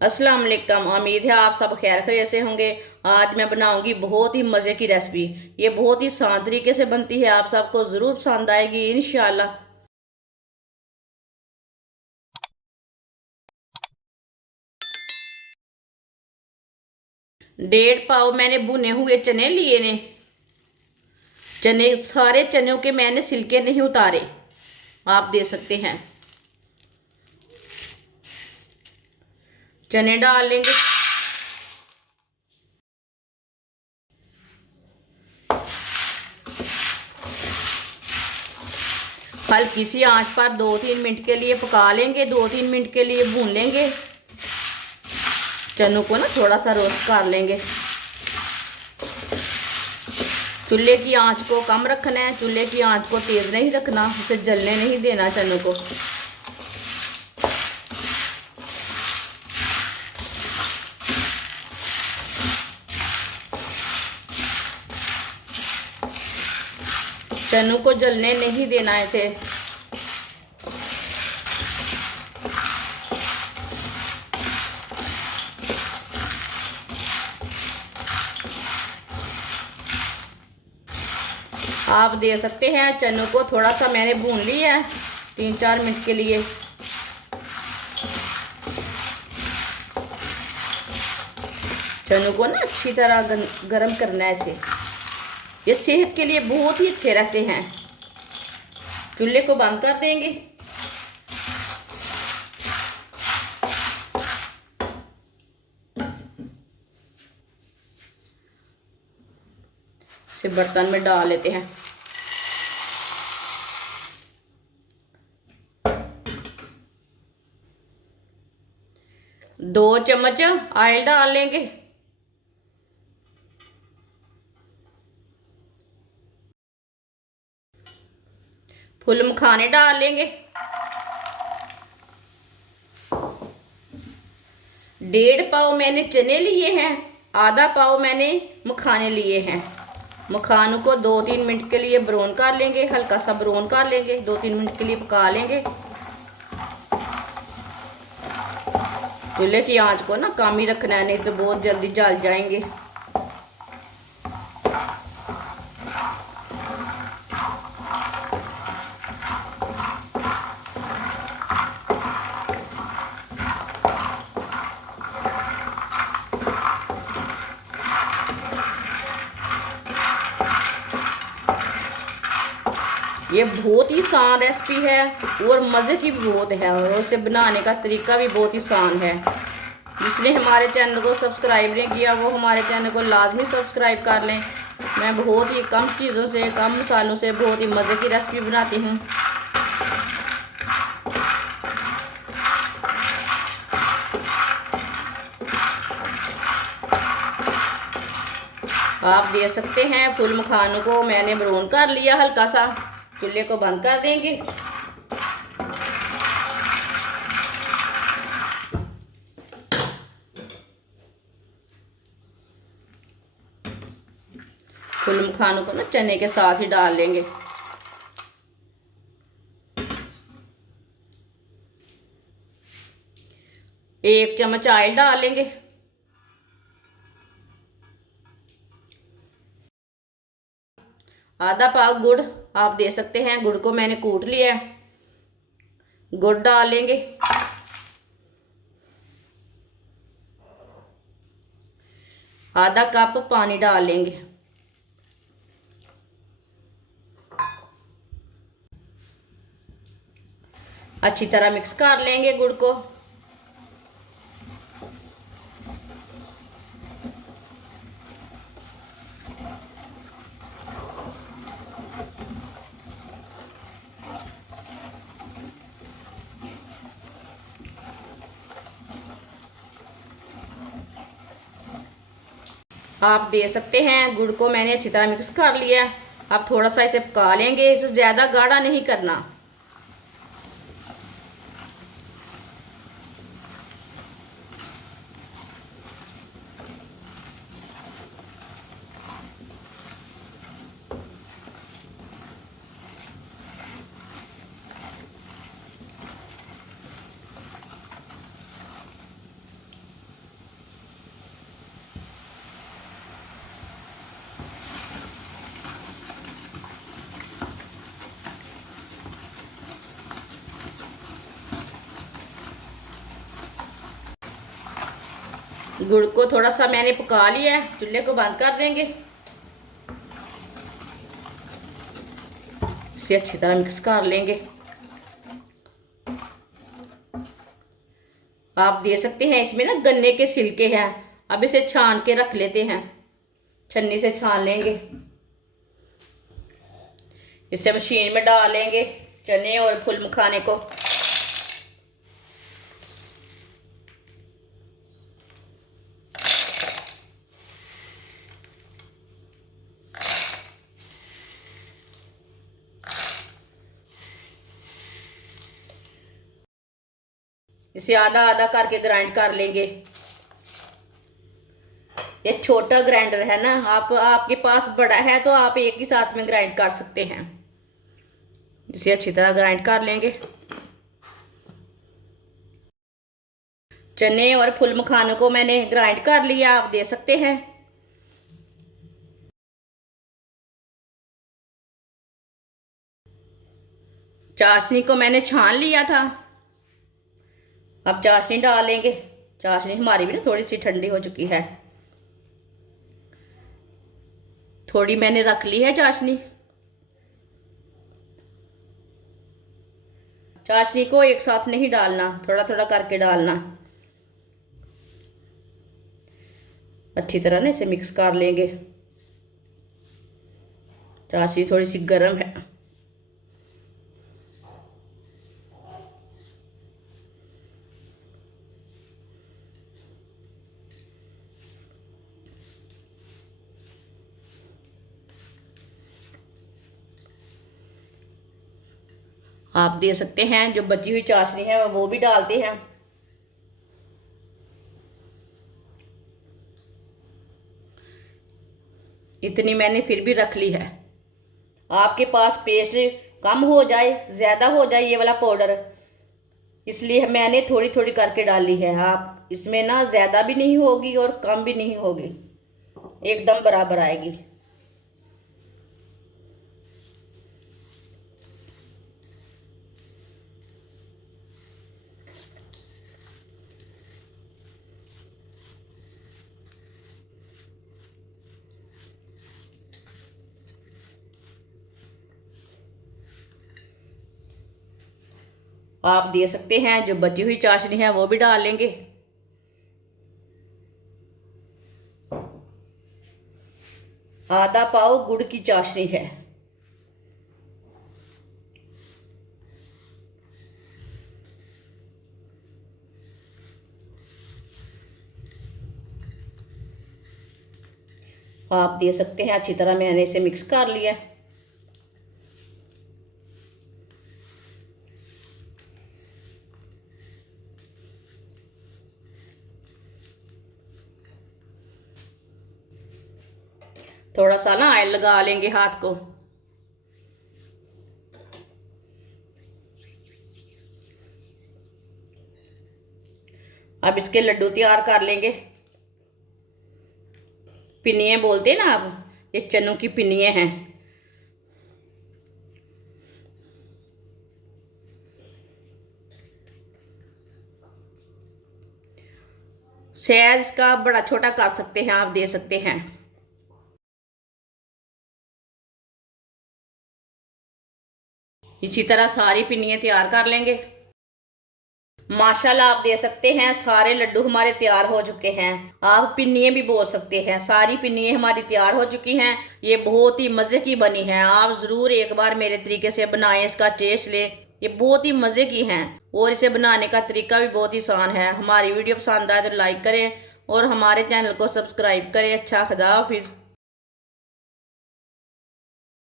अस्सलाम वालेकुम। उम्मीद है आप सब खैर खैरियत से होंगे। आज मैं बनाऊंगी बहुत ही मज़े की रेसिपी। ये बहुत ही आसान तरीके से बनती है, आप सबको ज़रूर पसंद आएगी इंशाल्लाह। 1.5 पाव मैंने भुने हुए चने लिए ने। चने सारे चनों के मैंने छिलके नहीं उतारे, आप दे सकते हैं। चने डाल लेंगे। हल्की सी आंच पर 2-3 मिनट के लिए पका लेंगे, 2-3 मिनट के लिए भून लेंगे। चनों को ना थोड़ा सा रोस्ट कर लेंगे। चूल्हे की आंच को कम रखना है, चूल्हे की आंच को तेज़ नहीं रखना, उसे जलने नहीं देना चनों को। चनों को जलने नहीं देना है इसे। आप दे सकते हैं। चनों को थोड़ा सा मैंने भून लिया है 3-4 मिनट के लिए। चनों को ना अच्छी तरह गरम करना है इसे। ये सेहत के लिए बहुत ही अच्छे रहते हैं। चूल्हे को बंद कर देंगे। इसे बर्तन में डाल लेते हैं। दो चम्मच ऑयल डाल लेंगे। फुल मखाने डाल लेंगे। 1.5 पाव मैंने चने लिए हैं, आधा पाव मैंने मखाने लिए हैं। मखानों को 2-3 मिनट के लिए ब्राउन कर लेंगे, हल्का सा ब्राउन कर लेंगे, 2-3 मिनट के लिए पका लेंगे। चूल्हे की आंच को ना कम ही रखना है, नहीं तो बहुत जल्दी जल जाएंगे। ये बहुत ही आसान रेसिपी है और मज़े की भी बहुत है, और उसे बनाने का तरीका भी बहुत ही आसान है। जिसने हमारे चैनल को सब्सक्राइब नहीं किया वो हमारे चैनल को लाजमी सब्सक्राइब कर लें। मैं बहुत ही कम चीज़ों से, कम मसालों से बहुत ही मज़े की रेसिपी बनाती हूँ। आप दे सकते हैं। फुल मखानों को मैंने ब्राउन कर लिया हल्का सा। चूल्हे को बंद कर देंगे। फुल मखानों को ना चने के साथ ही डाल लेंगे। एक चम्मच ऑयल डाल लेंगे। आधा पाव गुड़ आप दे सकते हैं। गुड़ को मैंने कूट लिया है। गुड़ डाल लेंगे। आधा कप पानी डाल लेंगे। अच्छी तरह मिक्स कर लेंगे गुड़ को। आप दे सकते हैं। गुड़ को मैंने अच्छी तरह मिक्स कर लिया है। अब थोड़ा सा इसे पका लेंगे, इसे ज़्यादा गाढ़ा नहीं करना। गुड़ को थोड़ा सा मैंने पका लिया है, चूल्हे को बंद कर देंगे। इसे अच्छी तरह मिक्स कर लेंगे। आप दे सकते हैं इसमें ना गन्ने के छिलके हैं, अब इसे छान के रख लेते हैं, छन्नी से छान लेंगे। इसे मशीन में डाल लेंगे चने और फुल मखाने को। इसे आधा आधा करके ग्राइंड कर लेंगे। ये छोटा ग्राइंडर है ना, आपके पास बड़ा है तो आप एक ही साथ में ग्राइंड कर सकते हैं। इसे अच्छी तरह ग्राइंड कर लेंगे। चने और फुल मखानों को मैंने ग्राइंड कर लिया, आप दे सकते हैं। चाशनी को मैंने छान लिया था, अब चाशनी डालेंगे। चाशनी हमारी भी ना थोड़ी सी ठंडी हो चुकी है, थोड़ी मैंने रख ली है चाशनी। चाशनी को एक साथ नहीं डालना, थोड़ा थोड़ा करके डालना। अच्छी तरह ना इसे मिक्स कर लेंगे। चाशनी थोड़ी सी गर्म है। आप दे सकते हैं, जो बची हुई चाशनी है वो भी डालते हैं। इतनी मैंने फिर भी रख ली है। आपके पास पेस्ट कम हो जाए ज़्यादा हो जाए ये वाला पाउडर, इसलिए मैंने थोड़ी थोड़ी करके डाली है। आप इसमें ना ज़्यादा भी नहीं होगी और कम भी नहीं होगी, एकदम बराबर आएगी। आप दे सकते हैं, जो बची हुई चाशनी है वो भी डाल लेंगे। आधा पाव गुड़ की चाशनी है। आप दे सकते हैं। अच्छी तरह मैंने इसे मिक्स कर लिया। थोड़ा सा ना ऑयल लगा लेंगे हाथ को। अब इसके लड्डू तैयार कर लेंगे। पिन्नियाँ बोलते हैं ना आप, ये चनों की पिन्नियाँ हैं। साइज इसका बड़ा छोटा कर सकते हैं, आप दे सकते हैं। इसी तरह सारी पिन्नियाँ तैयार कर लेंगे। माशाल्लाह आप दे सकते हैं, सारे लड्डू हमारे तैयार हो चुके हैं। आप पिन्नियाँ भी बोल सकते हैं। सारी पिन्नियाँ हमारी तैयार हो चुकी हैं। ये बहुत ही मज़े की बनी है। आप ज़रूर एक बार मेरे तरीके से बनाएं, इसका टेस्ट लें। ये बहुत ही मज़े की हैं और इसे बनाने का तरीका भी बहुत ही आसान है। हमारी वीडियो पसंद आए तो लाइक करें और हमारे चैनल को सब्सक्राइब करें। अच्छा, खुदा हाफिज़।